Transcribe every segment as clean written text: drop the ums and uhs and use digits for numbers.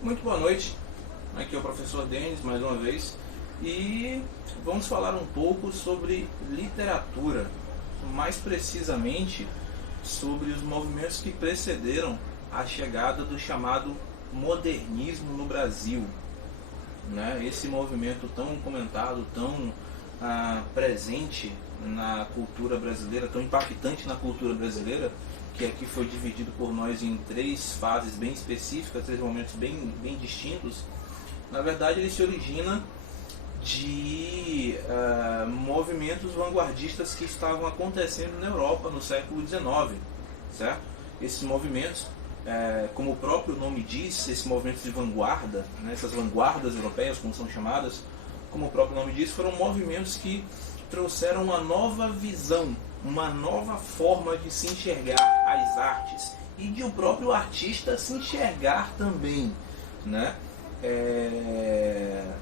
Muito boa noite, aqui é o professor Denis mais uma vez e vamos falar um pouco sobre literatura, mais precisamente sobre os movimentos que precederam a chegada do chamado modernismo no Brasil, né? Esse movimento tão comentado, tão presente na cultura brasileira, tão impactante na cultura brasileira, que aqui foi dividido por nós em três fases bem específicas, três momentos bem distintos. Na verdade, ele se origina de movimentos vanguardistas que estavam acontecendo na Europa no século XIX, certo? Esses movimentos, como o próprio nome diz, esses movimentos de vanguarda, né, essas vanguardas europeias, como são chamadas, como o próprio nome diz, foram movimentos que trouxeram uma nova visão, uma nova forma de se enxergar as artes e de o próprio artista se enxergar também, né?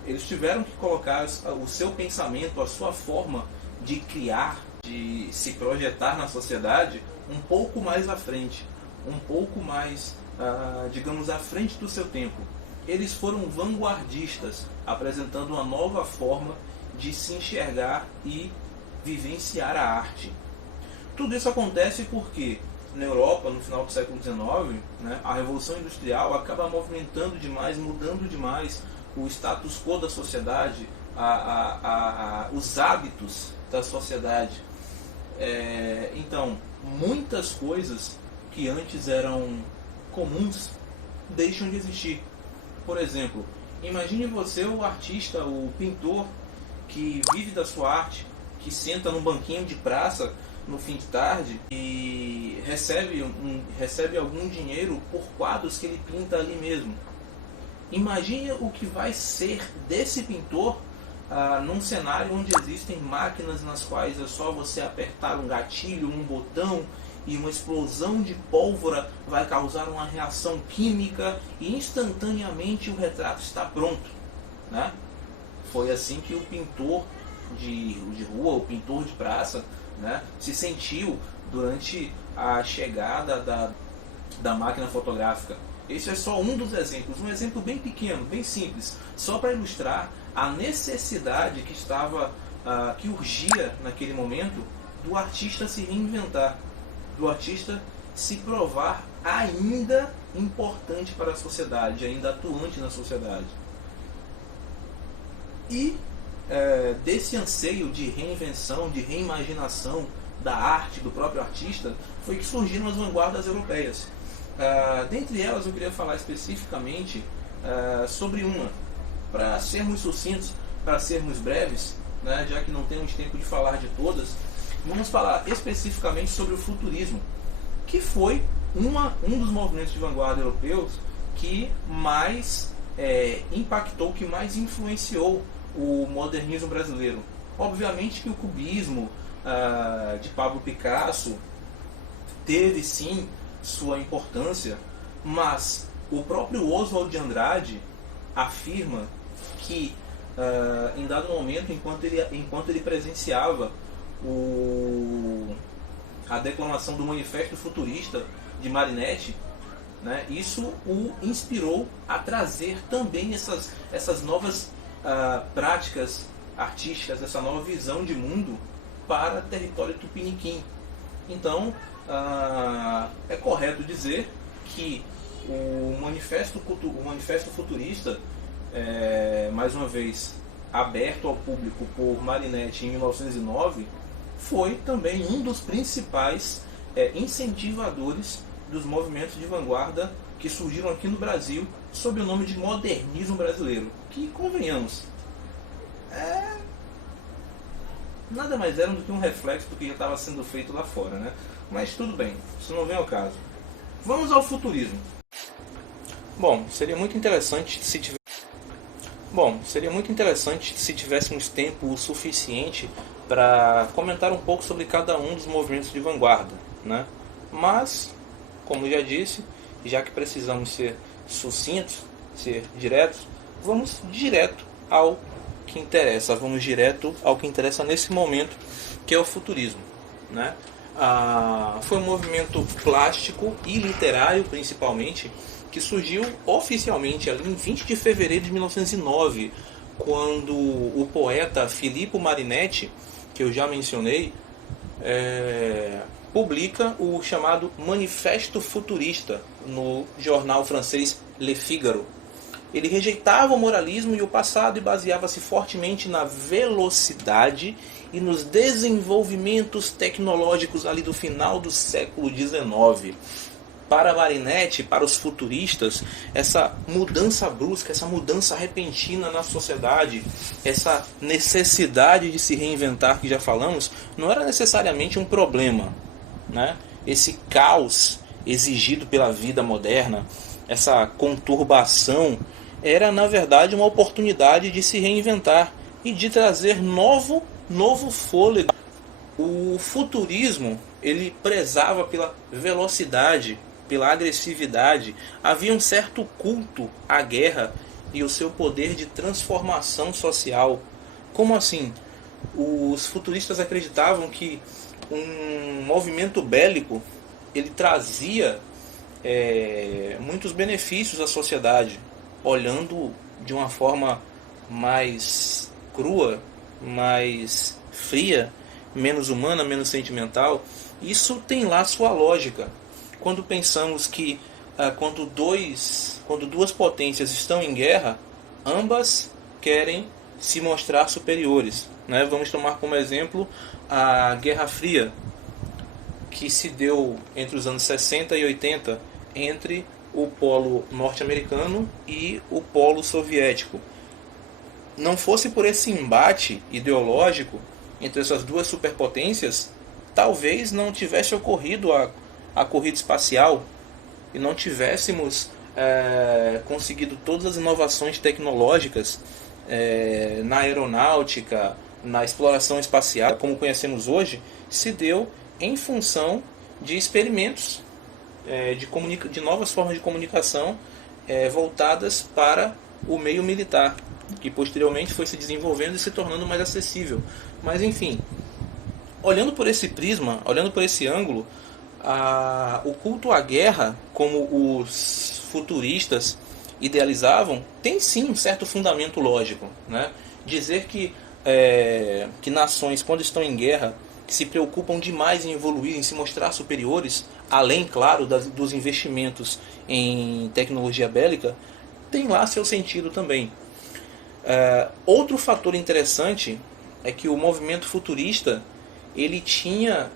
Eles tiveram que colocar o seu pensamento, a sua forma de criar, de se projetar na sociedade um pouco mais à frente, um pouco mais, digamos, à frente do seu tempo. Eles foram vanguardistas, apresentando uma nova forma de se enxergar e vivenciar a arte. Tudo isso acontece porque na Europa, no final do século XIX, né, a Revolução Industrial acaba movimentando demais, mudando demais o status quo da sociedade, os hábitos da sociedade. Então, muitas coisas que antes eram comuns deixam de existir. Por exemplo, imagine você o artista, o pintor que vive da sua arte, que senta num banquinho de praça no fim de tarde e recebe algum dinheiro por quadros que ele pinta ali mesmo. Imagine o que vai ser desse pintor num cenário onde existem máquinas nas quais é só você apertar um gatilho, um botão, e uma explosão de pólvora vai causar uma reação química e instantaneamente o retrato está pronto, né? Foi assim que o pintor de rua, o pintor de praça, né, se sentiu durante a chegada da máquina fotográfica. Esse é só um dos exemplos, um exemplo bem pequeno, bem simples, só para ilustrar a necessidade que urgia naquele momento do artista se reinventar, do artista se provar ainda importante para a sociedade, ainda atuante na sociedade. E desse anseio de reinvenção, de reimaginação da arte, do próprio artista, foi que surgiram as vanguardas europeias. Dentre elas eu queria falar especificamente sobre uma, para sermos sucintos, para sermos breves, né, já que não temos tempo de falar de todas. Vamos falar especificamente sobre o futurismo, que foi um dos movimentos de vanguarda europeus que mais impactou, que mais influenciou o modernismo brasileiro. Obviamente que o cubismo de Pablo Picasso teve sim sua importância, mas o próprio Oswald de Andrade afirma que em dado momento, enquanto ele presenciava a declamação do Manifesto Futurista de Marinetti, né, isso o inspirou a trazer também essas novas práticas artísticas, essa nova visão de mundo para território tupiniquim. Então, é correto dizer que o Manifesto Futurista, mais uma vez aberto ao público por Marinetti em 1909, foi também um dos principais incentivadores dos movimentos de vanguarda que surgiram aqui no Brasil sob o nome de modernismo brasileiro, que, convenhamos, nada mais era do que um reflexo do que já estava sendo feito lá fora, né? Mas tudo bem, isso não vem ao caso. Vamos ao futurismo. Bom, seria muito interessante se tivéssemos tempo suficiente para comentar um pouco sobre cada um dos movimentos de vanguarda, né? Mas, como já disse, já que precisamos ser sucintos, ser diretos, vamos direto ao que interessa. Vamos direto ao que interessa nesse momento, que é o futurismo, né? Foi um movimento plástico e literário, principalmente, que surgiu oficialmente ali em 20 de fevereiro de 1909, quando o poeta Filippo Marinetti, que eu já mencionei, publica o chamado Manifesto Futurista no jornal francês Le Figaro. Ele rejeitava o moralismo e o passado e baseava-se fortemente na velocidade e nos desenvolvimentos tecnológicos ali do final do século XIX. Para Marinetti, para os futuristas, essa mudança brusca, essa mudança repentina na sociedade, essa necessidade de se reinventar que já falamos, não era necessariamente um problema, né? Esse caos exigido pela vida moderna, essa conturbação, era na verdade uma oportunidade de se reinventar e de trazer novo fôlego. O futurismo, ele prezava pela velocidade, pela agressividade. Havia um certo culto à guerra e o seu poder de transformação social. Como assim? Os futuristas acreditavam que um movimento bélico ele trazia muitos benefícios à sociedade, olhando de uma forma mais crua, mais fria, menos humana, menos sentimental. Isso tem lá sua lógica. Quando pensamos que quando duas potências estão em guerra, ambas querem se mostrar superiores, né? Vamos tomar como exemplo a Guerra Fria, que se deu entre os anos 60 e 80 entre o polo norte-americano e o polo soviético. Não fosse por esse embate ideológico entre essas duas superpotências, talvez não tivesse ocorrido a corrida espacial e não tivéssemos conseguido todas as inovações tecnológicas na aeronáutica, na exploração espacial, como conhecemos hoje, se deu em função de experimentos de novas formas de comunicação voltadas para o meio militar, que posteriormente foi se desenvolvendo e se tornando mais acessível. Mas enfim, olhando por esse prisma, olhando por esse ângulo, o culto à guerra, como os futuristas idealizavam, tem sim um certo fundamento lógico, né? Dizer que nações, quando estão em guerra, se preocupam demais em evoluir, em se mostrar superiores, além, claro, dos investimentos em tecnologia bélica, tem lá seu sentido também. Outro fator interessante é que o movimento futurista ele tinha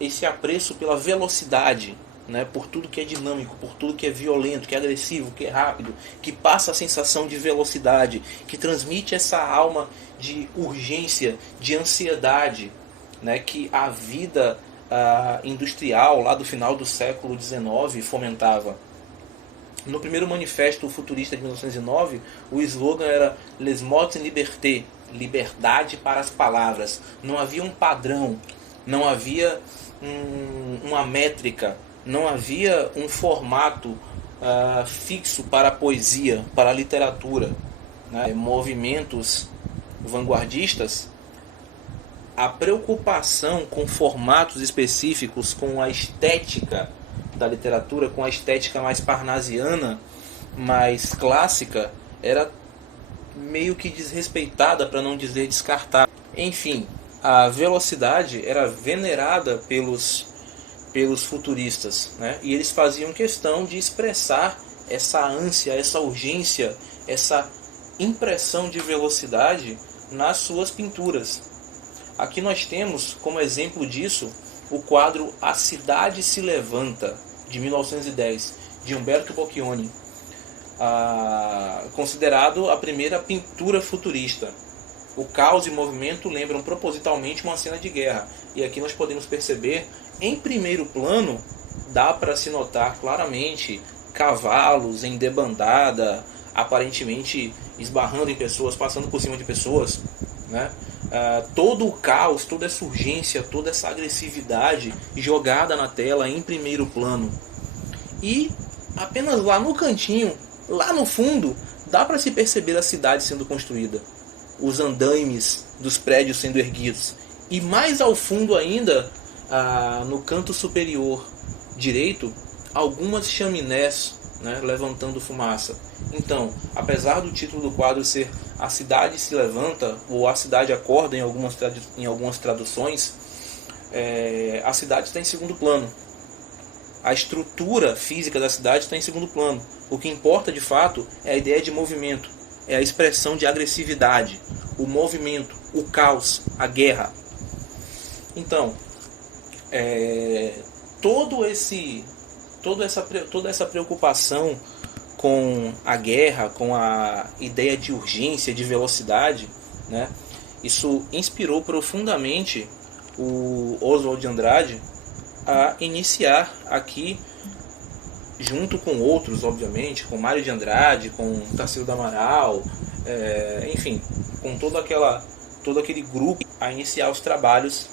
esse apreço pela velocidade, né? Por tudo que é dinâmico, por tudo que é violento, que é agressivo, que é rápido, que passa a sensação de velocidade, que transmite essa alma de urgência, de ansiedade, né? Que a vida industrial lá do final do século XIX fomentava. No primeiro manifesto futurista de 1909, o slogan era Les mots en liberté, liberdade para as palavras. Não havia um padrão, não havia uma métrica, não havia um formato fixo para a poesia, para a literatura, né? Movimentos vanguardistas, a preocupação com formatos específicos, com a estética da literatura, com a estética mais parnasiana, mais clássica, era meio que desrespeitada, para não dizer descartada. Enfim, a velocidade era venerada pelos futuristas, né? E eles faziam questão de expressar essa ânsia, essa urgência, essa impressão de velocidade nas suas pinturas. Aqui nós temos como exemplo disso o quadro A Cidade se Levanta, de 1910, de Umberto Boccioni, considerado a primeira pintura futurista. O caos e o movimento lembram propositalmente uma cena de guerra, e aqui nós podemos perceber, em primeiro plano, dá para se notar claramente cavalos em debandada, aparentemente esbarrando em pessoas, passando por cima de pessoas, né? Todo o caos, toda essa urgência, toda essa agressividade jogada na tela em primeiro plano. E apenas lá no cantinho, lá no fundo, dá para se perceber a cidade sendo construída, os andaimes dos prédios sendo erguidos. E mais ao fundo ainda, no canto superior direito algumas chaminés, né, levantando fumaça. Então, apesar do título do quadro ser A Cidade se Levanta ou A Cidade Acorda em algumas traduções, a cidade está em segundo plano. A estrutura física da cidade está em segundo plano. O que importa de fato é a ideia de movimento, é a expressão de agressividade, o movimento, o caos, a guerra. Então, toda essa preocupação com a guerra, com a ideia de urgência, de velocidade, né, isso inspirou profundamente o Oswald de Andrade a iniciar aqui, junto com outros, obviamente, com Mário de Andrade, com Tarsila do Amaral, enfim, com todo aquele grupo, a iniciar os trabalhos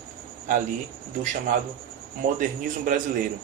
ali do chamado modernismo brasileiro.